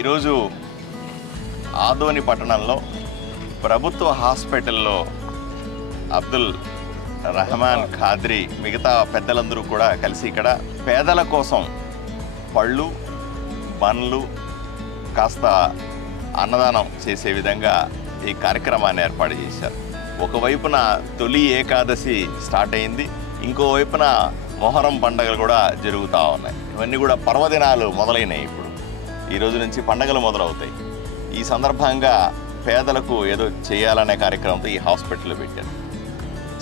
ఈరోజు ఆదోని పట్టణంలో ప్రభుత్వ హాస్పిటల్లో అబ్దుల్ రెహమాన్ ఖాద్రీ మిగతా పెద్దలందరూ కూడా కలిసి ఇక్కడ పేదల కోసం పళ్ళు బండ్లు కాస్త అన్నదానం చేసే విధంగా ఈ కార్యక్రమాన్ని ఏర్పాటు చేశారు. ఒకవైపున తొలి ఏకాదశి స్టార్ట్ అయింది, ఇంకోవైపున మొహరం పండుగలు కూడా జరుగుతూ ఉన్నాయి. ఇవన్నీ కూడా పర్వదినాలు మొదలైనాయి. ఇప్పుడు ఈ రోజు నుంచి పండుగలు మొదలవుతాయి. ఈ సందర్భంగా పేదలకు ఏదో చేయాలనే కార్యక్రమంతో ఈ హాస్పిటల్ పెట్టారు.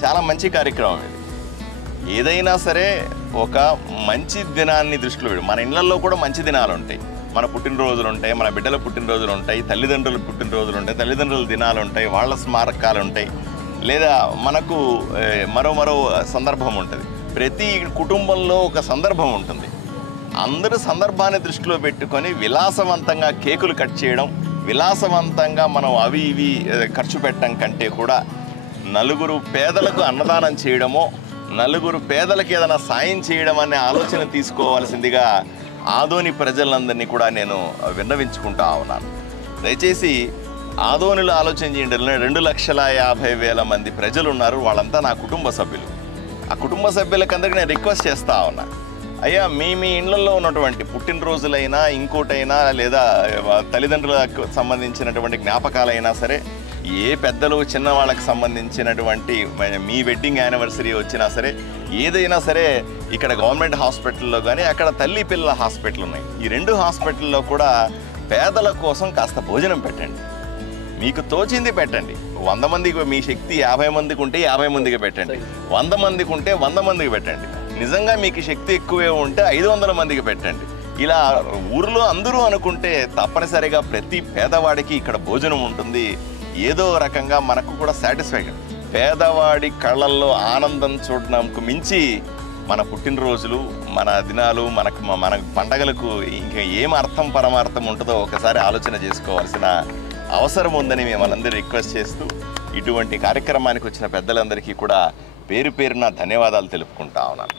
చాలా మంచి కార్యక్రమం ఇది. ఏదైనా సరే ఒక మంచి దినాన్ని దృష్టిలో పెట్టి, మన ఇళ్లలో కూడా మంచి దినాలు ఉంటాయి. మన పుట్టినరోజులు ఉంటాయి, మన బిడ్డల పుట్టినరోజులు ఉంటాయి, తల్లిదండ్రుల పుట్టినరోజులు ఉంటాయి, తల్లిదండ్రుల దినాలు ఉంటాయి, వాళ్ళ స్మారకాలు ఉంటాయి, లేదా మనకు మరో సందర్భం ఉంటుంది. ప్రతి కుటుంబంలో ఒక సందర్భం ఉంటుంది. అందరూ సందర్భాన్ని దృష్టిలో పెట్టుకొని విలాసవంతంగా కేకులు కట్ చేయడం, విలాసవంతంగా మనం అవి ఇవి ఖర్చు పెట్టడం కంటే కూడా నలుగురు పేదలకు అన్నదానం చేయడమో, నలుగురు పేదలకు ఏదైనా సాయం చేయడం అనే ఆలోచన తీసుకోవాల్సిందిగా ఆదోని ప్రజలందరినీ కూడా నేను విన్నవించుకుంటా ఉన్నాను. దయచేసి ఆదోనిలో ఆలోచన చేయండి. 2,50,000 మంది ప్రజలు ఉన్నారు. వాళ్ళంతా నా కుటుంబ సభ్యులు. ఆ కుటుంబ సభ్యులకందరికీ నేను రిక్వెస్ట్ చేస్తూ ఉన్నా, అయ్యా మీ ఇళ్లలో ఉన్నటువంటి పుట్టినరోజులైనా ఇంకోటైనా లేదా తల్లిదండ్రులకు సంబంధించినటువంటి జ్ఞాపకాలైనా సరే, ఏ పెద్దలు చిన్నవాళ్ళకి సంబంధించినటువంటి మీ వెడ్డింగ్ యానివర్సరీ వచ్చినా సరే, ఏదైనా సరే ఇక్కడ గవర్నమెంట్ హాస్పిటల్లో కానీ అక్కడ తల్లి పిల్లల హాస్పిటల్ ఉన్నాయి. ఈ 2 హాస్పిటల్లో కూడా పేదల కోసం కాస్త భోజనం పెట్టండి. మీకు తోచింది పెట్టండి. 100 మందికి మీ శక్తి 50 మందికి ఉంటే 50 మందికి పెట్టండి, 100 మందికి ఉంటే 100 మందికి పెట్టండి. నిజంగా మీకు శక్తి ఎక్కువే ఉంటే 500 మందికి పెట్టండి. ఇలా ఊరిలో అందరూ అనుకుంటే తప్పనిసరిగా ప్రతి పేదవాడికి ఇక్కడ భోజనం ఉంటుంది. ఏదో రకంగా మనకు కూడా సాటిస్ఫాక్షన్. పేదవాడి కళ్ళల్లో ఆనందం చూడడానికి మించి మన పుట్టినరోజులు, మన దినాలు, మన పండగలకు ఇంకా ఏం అర్థం పరమార్థం ఉంటుందో ఒకసారి ఆలోచన చేసుకోవాల్సిన అవసరం ఉందని మిమ్మల్ని రిక్వెస్ట్ చేస్తూ, ఇటువంటి కార్యక్రమానికి వచ్చిన పెద్దలందరికీ కూడా పేరు పేరున ధన్యవాదాలు తెలుపుకుంటా ఉన్నాను.